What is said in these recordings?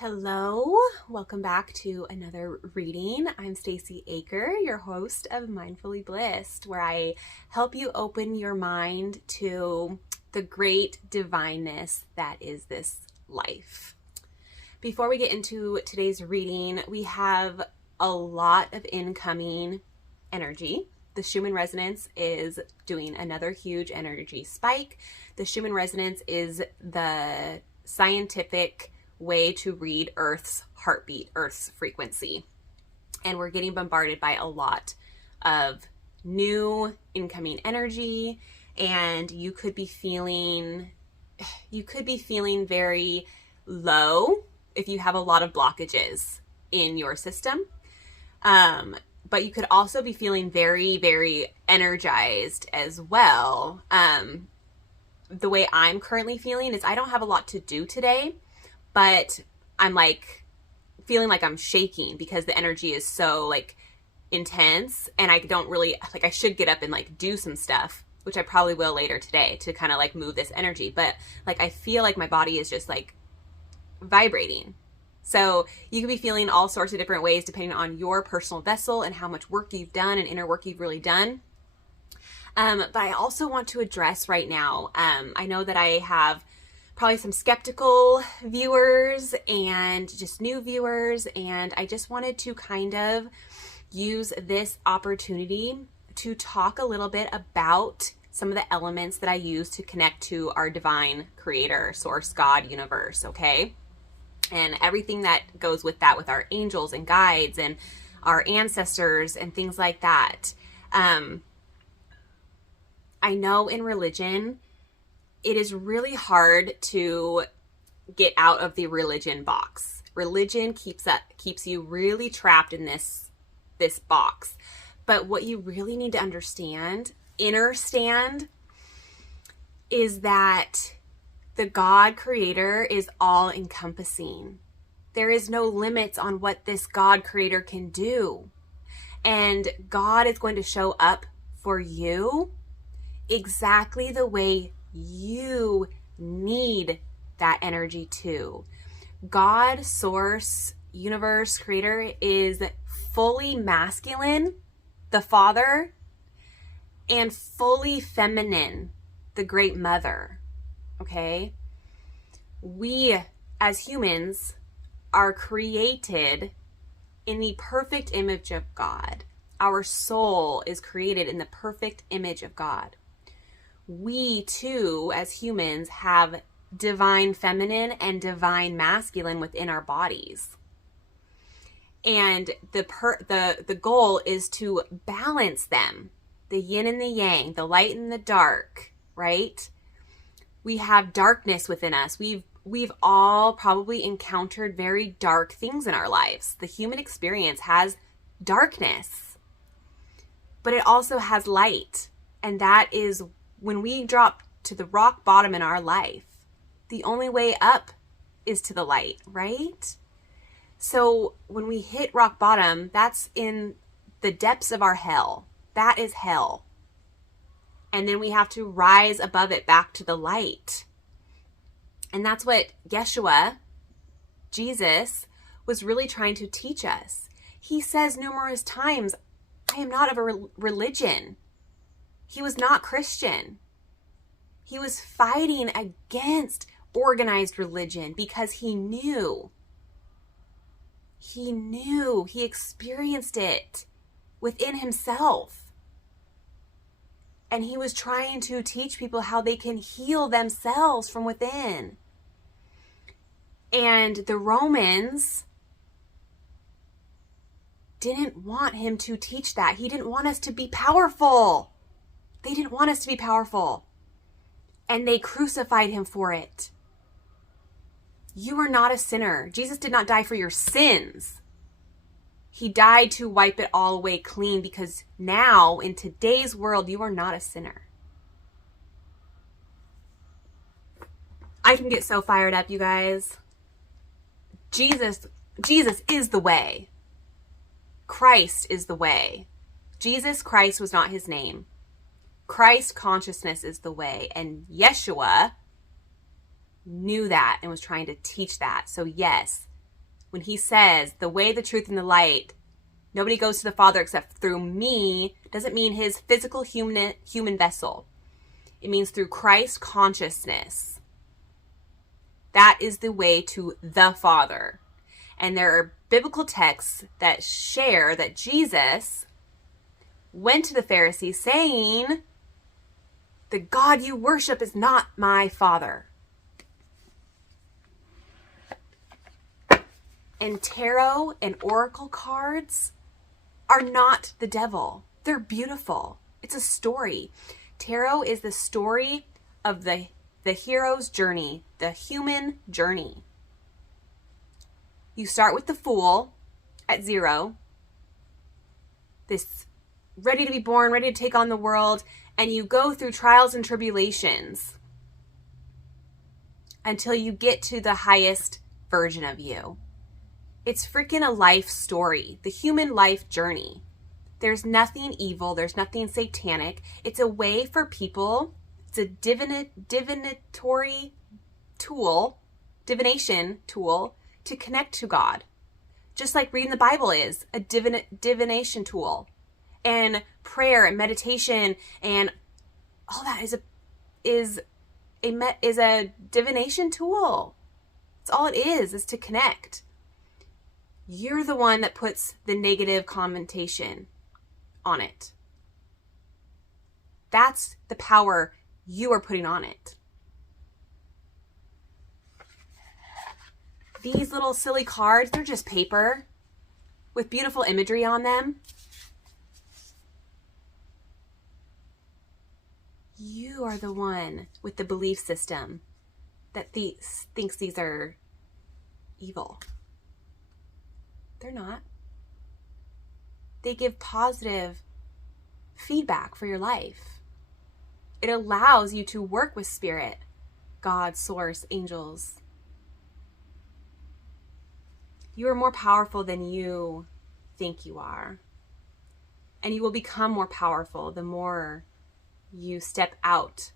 Hello, welcome back to another reading. I'm Stacey Aker, your host of Mindfully Blissed, where I help you open your mind to the great divineness that is this life. Before we get into today's reading, we have a lot of incoming energy. The Schumann resonance is doing another huge energy spike. The Schumann resonance is the scientific way to read Earth's heartbeat, Earth's frequency. And we're getting bombarded by a lot of new incoming energy, and you could be feeling very low if you have a lot of blockages in your system. But you could also be feeling very, very energized as well. The way I'm currently feeling is I don't have a lot to do today, but I'm feeling like I'm shaking because the energy is so intense, and I don't really I should get up and do some stuff, which I probably will later today to kind of move this energy. But I feel like my body is just vibrating. So you could be feeling all sorts of different ways depending on your personal vessel and how much work you've done and inner work you've really done. But I also want to address right now, I know that I have probably some skeptical viewers and just new viewers, and I just wanted to kind of use this opportunity to talk a little bit about some of the elements that I use to connect to our divine creator, source, God, universe, okay? And everything that goes with that, with our angels and guides and our ancestors and things like that. I know in religion, it is really hard to get out of the religion box. Religion keeps you really trapped in this box. But what you really need to understand, is that the God creator is all encompassing. There is no limits on what this God creator can do. And God is going to show up for you exactly the way you need that energy too. God, source, universe, creator is fully masculine, the father, and fully feminine, the great mother. Okay? We as humans are created in the perfect image of God. Our soul is created in the perfect image of God. We too, as humans, have divine feminine and divine masculine within our bodies. And the goal is to balance them, the yin and the yang, the light and the dark, right? We have darkness within us. We've all probably encountered very dark things in our lives. The human experience has darkness, but it also has light. And that is when we drop to the rock bottom in our life, the only way up is to the light, right? So when we hit rock bottom, that's in the depths of our hell. That is hell. And then we have to rise above it back to the light. And that's what Yeshua, Jesus, was really trying to teach us. He says numerous times, I am not of a religion. He was not Christian. He was fighting against organized religion because he knew, he experienced it within himself. And he was trying to teach people how they can heal themselves from within. And the Romans didn't want him to teach that. He didn't want us to be powerful. They didn't want us to be powerful. And they crucified him for it. You are not a sinner. Jesus did not die for your sins. He died to wipe it all away clean, because now in today's world, you are not a sinner. I can get so fired up, you guys. Jesus is the way. Christ is the way. Jesus Christ was not his name. Christ consciousness is the way. And Yeshua knew that and was trying to teach that. So yes, when he says the way, the truth, and the light, nobody goes to the Father except through me, doesn't mean his physical human vessel. It means through Christ consciousness. That is the way to the Father. And there are biblical texts that share that Jesus went to the Pharisees saying, the God you worship is not my Father. And tarot and oracle cards are not the devil. They're beautiful. It's a story. Tarot is the story of the hero's journey, the human journey. You start with the fool at 0, this ready to be born, ready to take on the world, and you go through trials and tribulations until you get to the highest version of you. It's freaking a life story, the human life journey. There's nothing evil. There's nothing satanic. It's a way for people. It's a divinatory tool, divination tool to connect to God. Just like reading the Bible is a divination tool. And prayer and meditation and all that is a divination tool. That's all it is to connect. You're the one that puts the negative connotation on it. That's the power you are putting on it. These little silly cards, they're just paper with beautiful imagery on them. You are the one with the belief system that thinks these are evil. They're not. They give positive feedback for your life. It allows you to work with spirit, God, source, angels. You are more powerful than you think you are. And you will become more powerful the more you step out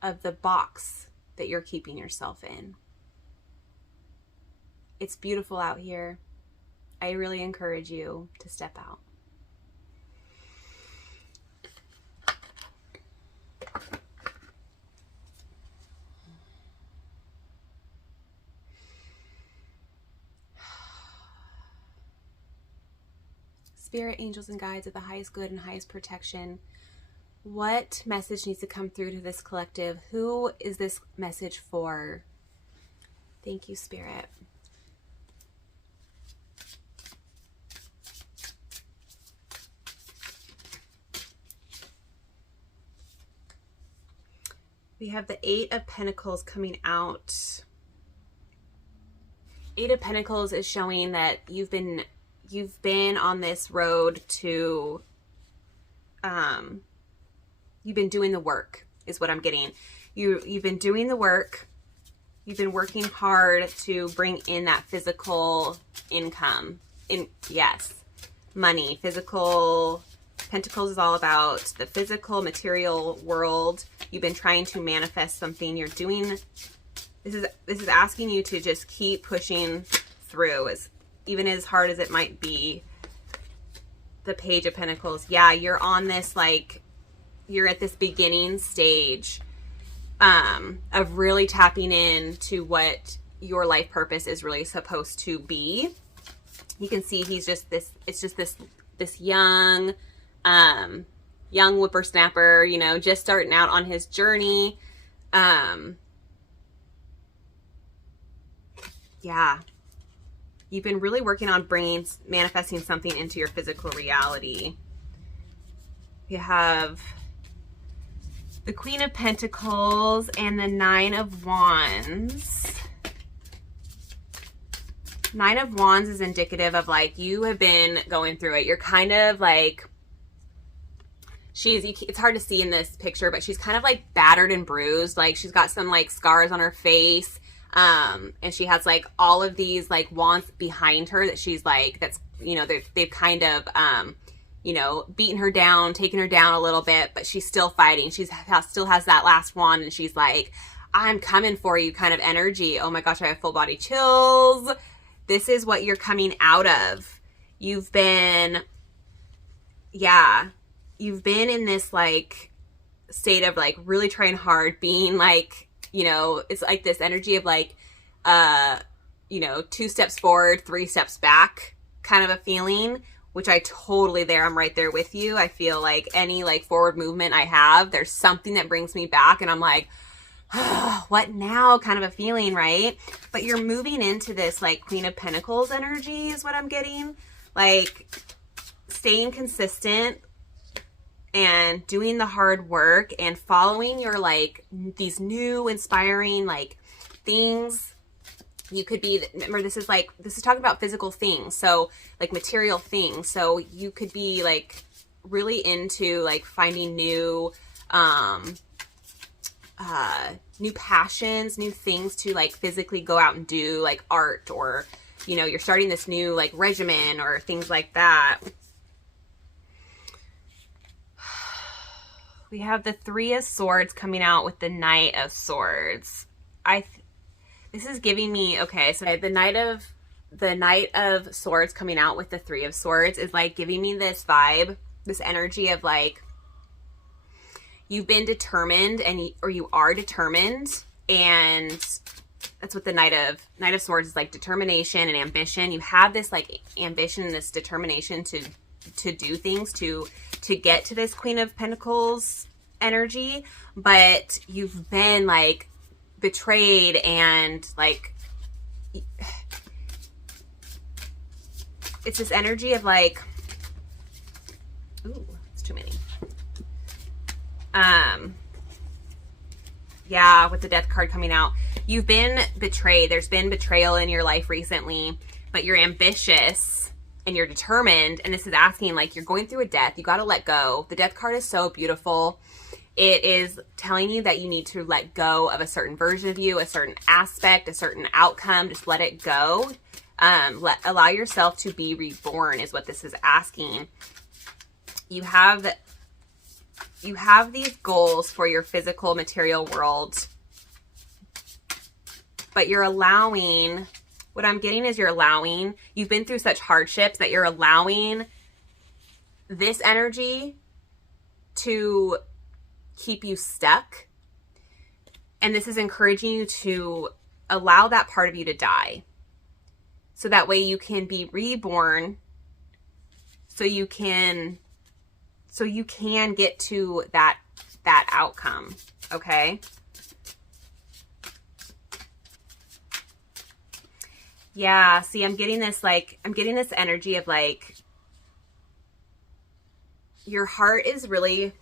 of the box that you're keeping yourself in. It's beautiful out here. I really encourage you to step out. Spirit, angels, and guides of the highest good and highest protection. What message needs to come through to this collective? Who is this message for? Thank you, Spirit. We have the 8 of Pentacles coming out. 8 of Pentacles is showing that you've been on this road to, you've been doing the work is what I'm getting. You've been doing the work. You've been working hard to bring in that physical income. Money, physical. Pentacles is all about the physical, material world. You've been trying to manifest something. You're doing, this is asking you to just keep pushing through, even as hard as it might be. The Page of Pentacles. Yeah, you're on this, you're at this beginning stage of really tapping into what your life purpose is really supposed to be. You can see it's just this young whippersnapper, just starting out on his journey. Yeah. You've been really working on manifesting something into your physical reality. You have the Queen of Pentacles and the 9 of Wands. 9 of Wands is indicative of you have been going through it. You're kind of it's hard to see in this picture, but she's kind of battered and bruised. She's got some scars on her face. And she has all of these wands behind her that she's they've kind of, beaten her down, taken her down a little bit, but she's still fighting. Still has that last wand, and she's I'm coming for you kind of energy. Oh my gosh, I have full body chills. This is what you're coming out of. You've been in this like state of like really trying hard, being like, it's like this energy of like, 2 steps forward, 3 steps back kind of a feeling, which I totally I'm right there with you. I feel like any like forward movement I have, there's something that brings me back and I'm like, oh, what now kind of a feeling, right? But you're moving into this like Queen of Pentacles energy is what I'm getting. Like staying consistent and doing the hard work and following your like these new inspiring like things. You could be, remember this is talking about physical things, so like material things. So you could be like really into like finding new new passions, new things to like physically go out and do, like art, or you're starting this new like regimen or things like that. We have the 3 of Swords coming out with the Knight of Swords. This is giving me, okay, so the Knight of Swords coming out with the 3 of Swords is like giving me this vibe, this energy of like you've been determined or you are determined, and that's what the Knight of Swords is like, determination and ambition. You have this like ambition and this determination to do things, to get to this Queen of Pentacles energy, but you've been like betrayed and like it's this energy of like, ooh, it's too many. Yeah, with the Death card coming out, you've been betrayed. There's been betrayal in your life recently, but you're ambitious and you're determined. And this is asking like, you're going through a death. You got to let go. The Death card is so beautiful. It is telling you that you need to let go of a certain version of you, a certain aspect, a certain outcome. Just let it go. Allow yourself to be reborn is what this is asking. You have these goals for your physical material world, but you're allowing, what I'm getting is you've been through such hardships that you're allowing this energy to keep you stuck. And this is encouraging you to allow that part of you to die. So that way you can be reborn. So you can get to that outcome. Okay. Yeah. See, I'm getting this energy of like, your heart is really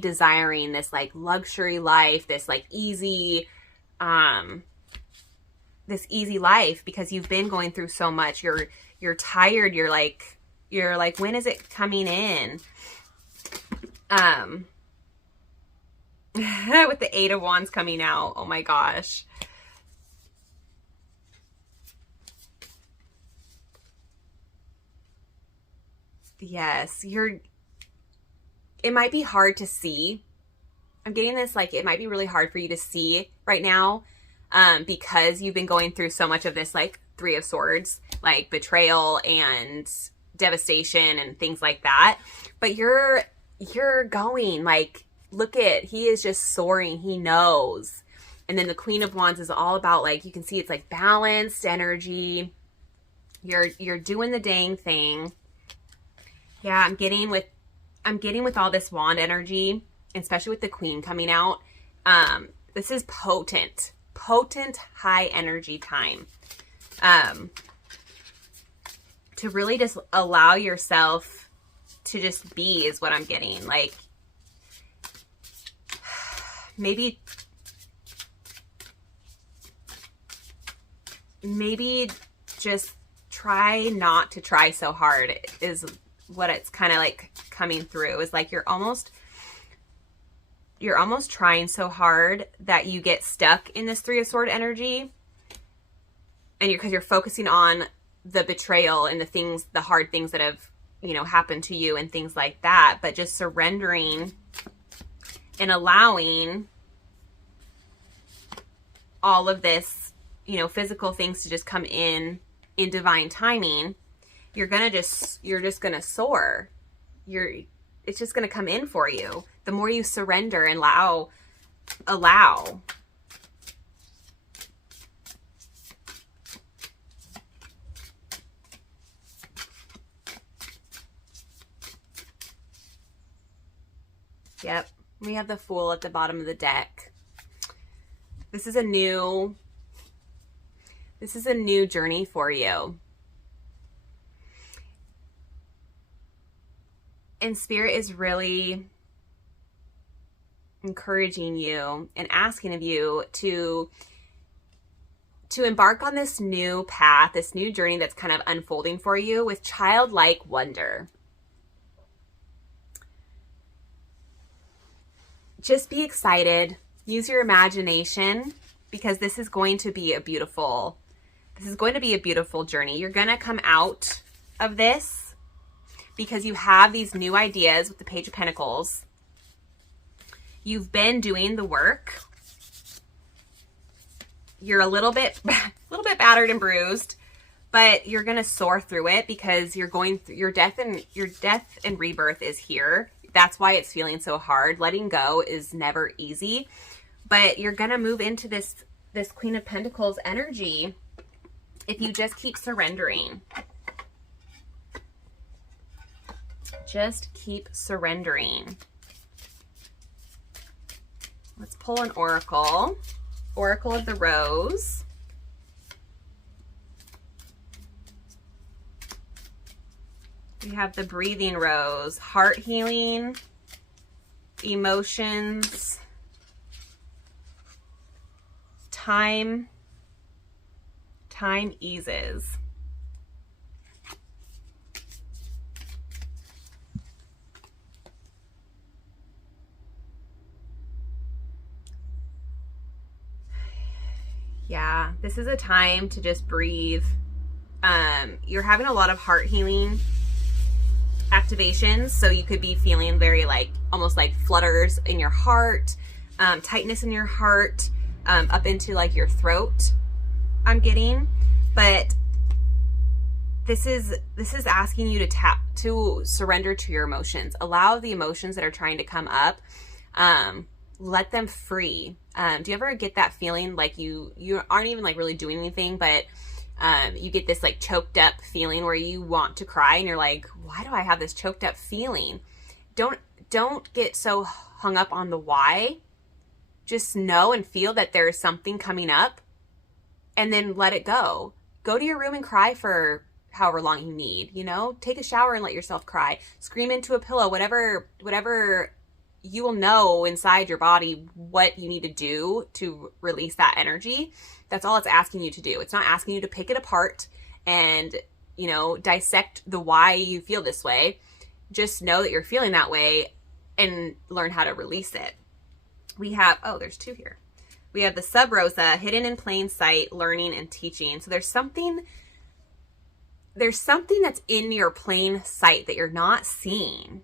desiring this like luxury life, this like easy life, because you've been going through so much. You're tired. You're like, when is it coming in? With the 8 of Wands coming out. Oh my gosh. Yes, it might be hard to see. I'm getting this, like, it might be really hard for you to see right now, because you've been going through so much of this, like, 3 of Swords, like betrayal and devastation and things like that. But you're going, like, he is just soaring. He knows. And then the Queen of Wands is all about, like, you can see it's like balanced energy. You're doing the dang thing. Yeah, I'm getting with all this wand energy, especially with the Queen coming out. This is potent high energy time. To really just allow yourself to just be is what I'm getting. Like, maybe just try not to try so hard is what it's kind of like coming through. Is like you're almost trying so hard that you get stuck in this 3 of Sword energy, and because you're focusing on the betrayal and the hard things that have, happened to you and things like that. But just surrendering and allowing all of this, physical things to just come in divine timing, you're just gonna soar. It's just gonna come in for you. The more you surrender and allow. Yep, we have the Fool at the bottom of the deck. This is a new journey for you. And Spirit is really encouraging you and asking of you to embark on this new path, this new journey that's kind of unfolding for you with childlike wonder. Just be excited. Use your imagination, because this is going to be a beautiful journey. You're going to come out of this because you have these new ideas with the Page of Pentacles. You've been doing the work. You're a little bit battered and bruised, but you're going to soar through it because you're going through your death and rebirth is here. That's why it's feeling so hard. Letting go is never easy, but you're going to move into this Queen of Pentacles energy if you just keep surrendering. Just keep surrendering. Let's pull an oracle. Oracle of the Rose. We have the Breathing Rose. Heart healing, emotions, time eases. Yeah, this is a time to just breathe. You're having a lot of heart healing activations, so you could be feeling very almost like flutters in your heart, tightness in your heart, up into your throat, I'm getting. But this is asking you to surrender to your emotions. Allow the emotions that are trying to come up, let them free. Do you ever get that feeling like you aren't even really doing anything, but you get this choked up feeling where you want to cry and you're like, why do I have this choked up feeling? Don't get so hung up on the why. Just know and feel that there is something coming up, and then let it go. Go to your room and cry for however long you need, take a shower and let yourself cry, scream into a pillow, whatever you will know inside your body what you need to do to release that energy. That's all it's asking you to do. It's not asking you to pick it apart and, dissect the why you feel this way. Just know that you're feeling that way and learn how to release it. We have, there's two here. We have the Sub Rosa, hidden in plain sight, learning and teaching. So there's something that's in your plain sight that you're not seeing.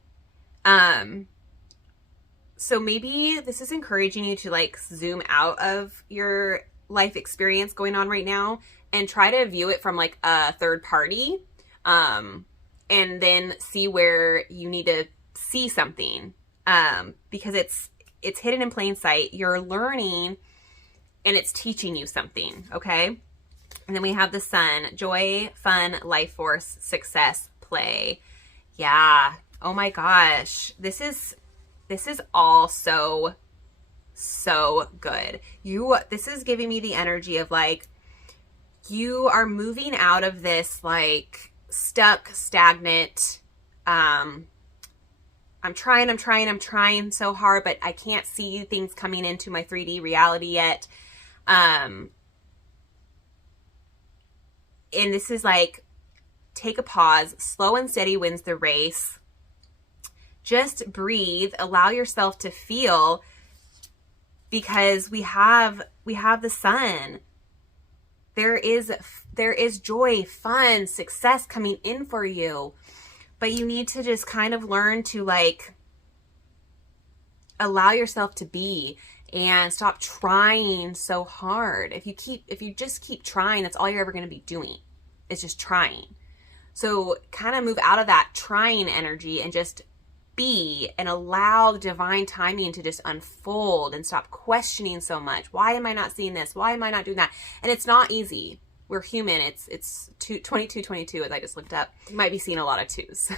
So maybe this is encouraging you to zoom out of your life experience going on right now and try to view it from a third party, and then see where you need to see something, because it's hidden in plain sight. You're learning and it's teaching you something. Okay. And then we have the Sun, joy, fun, life force, success, play. Yeah. Oh my gosh. This is all so good. This is giving me the energy of you are moving out of this stuck, stagnant, I'm trying so hard, but I can't see things coming into my 3D reality yet. And this is take a pause. Slow and steady wins the race. Just breathe, allow yourself to feel, because we have the Sun. There is joy, fun, success coming in for you, but you need to just kind of learn to allow yourself to be and stop trying so hard. If you just keep trying, that's all you're ever going to be doing. It's just trying. So kind of move out of that trying energy and just be, and allow the divine timing to just unfold, and stop questioning so much. Why am I not seeing this? Why am I not doing that? And it's not easy. We're human. It's 2222 as I just looked up. You might be seeing a lot of twos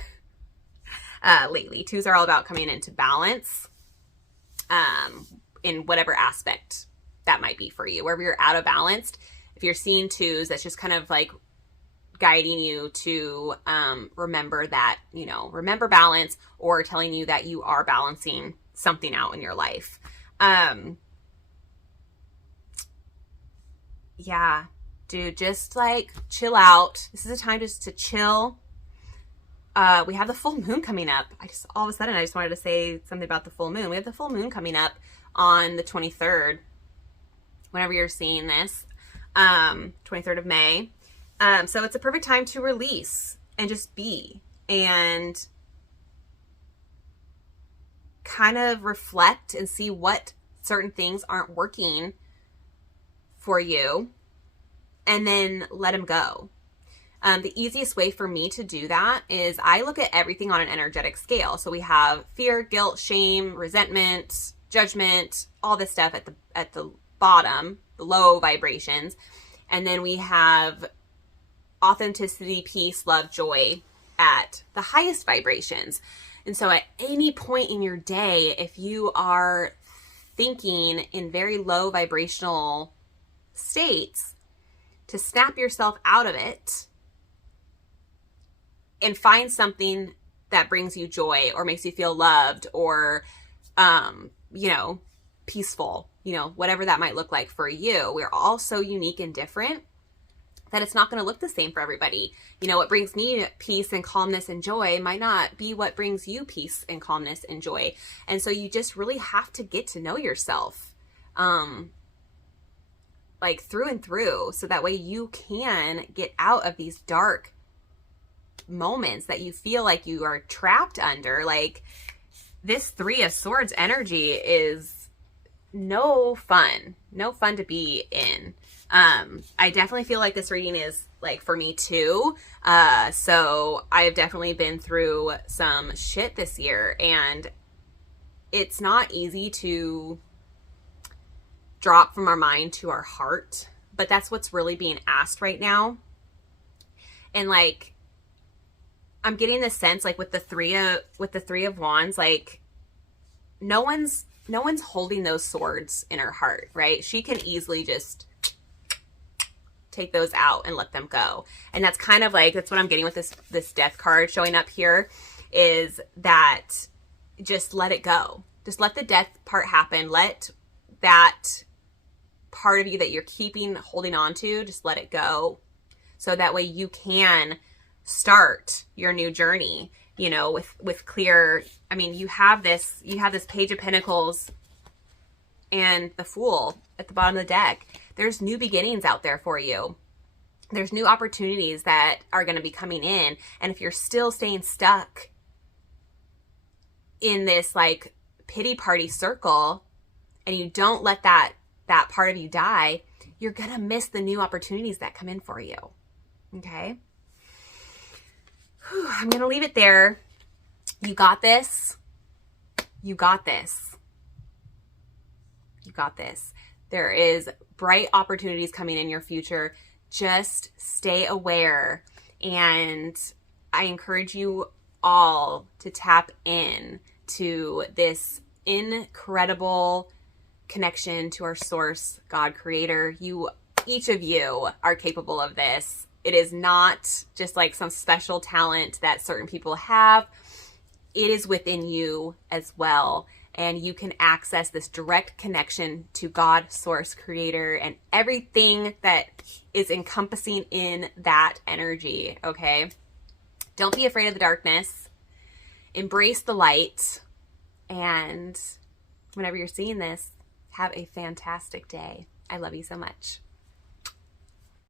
lately. Twos are all about coming into balance in whatever aspect that might be for you. Wherever you're out of balance, if you're seeing twos, that's just kind of like guiding you to remember that, remember balance, or telling you that you are balancing something out in your life. Yeah, dude, just like chill out. This is a time just to chill. We have the full moon coming up. All of a sudden, I just wanted to say something about the full moon. We have the full moon coming up on the 23rd, whenever you're seeing this, 23rd of May. So it's a perfect time to release and just be, and kind of reflect and see what certain things aren't working for you, and then let them go. The easiest way for me to do that is I look at everything on an energetic scale. So we have fear, guilt, shame, resentment, judgment, all this stuff at the bottom, the low vibrations. And then we have authenticity, peace, love, joy at the highest vibrations. And so at any point in your day, if you are thinking in very low vibrational states, to snap yourself out of it and find something that brings you joy or makes you feel loved or, peaceful, whatever that might look like for you. We're all so unique and different that it's not going to look the same for everybody. What brings me peace and calmness and joy might not be what brings you peace and calmness and joy. And so you just really have to get to know yourself, like through and through, so that way you can get out of these dark moments that you feel like you are trapped under. Like, this 3 of Swords energy is no fun to be in. I definitely feel like this reading is like for me too. So I've definitely been through some shit this year, and it's not easy to drop from our mind to our heart, but that's what's really being asked right now. And like, I'm getting this sense, like with the three of Wands, like no one's holding those swords in her heart, right? She can easily just take those out and let them go. And that's kind of like, that's what I'm getting with this death card showing up here, is that just let it go. Just let the death part happen. Let that part of you that you're holding on to, just let it go. So that way you can start your new journey, with clear, you have this Page of Pentacles and the Fool at the bottom of the deck. There's new beginnings out there for you. There's new opportunities that are going to be coming in. And if you're still staying stuck in this like pity party circle, and you don't let that part of you die, you're going to miss the new opportunities that come in for you. Okay? Whew, I'm going to leave it there. You got this. You got this. You got this. There is bright opportunities coming in your future. Just stay aware. And I encourage you all to tap in to this incredible connection to our source, God creator. Each of you are capable of this. It is not just like some special talent that certain people have. It is within you as well. And you can access this direct connection to God, source, creator, and everything that is encompassing in that energy, okay? Don't be afraid of the darkness. Embrace the light. And whenever you're seeing this, have a fantastic day. I love you so much.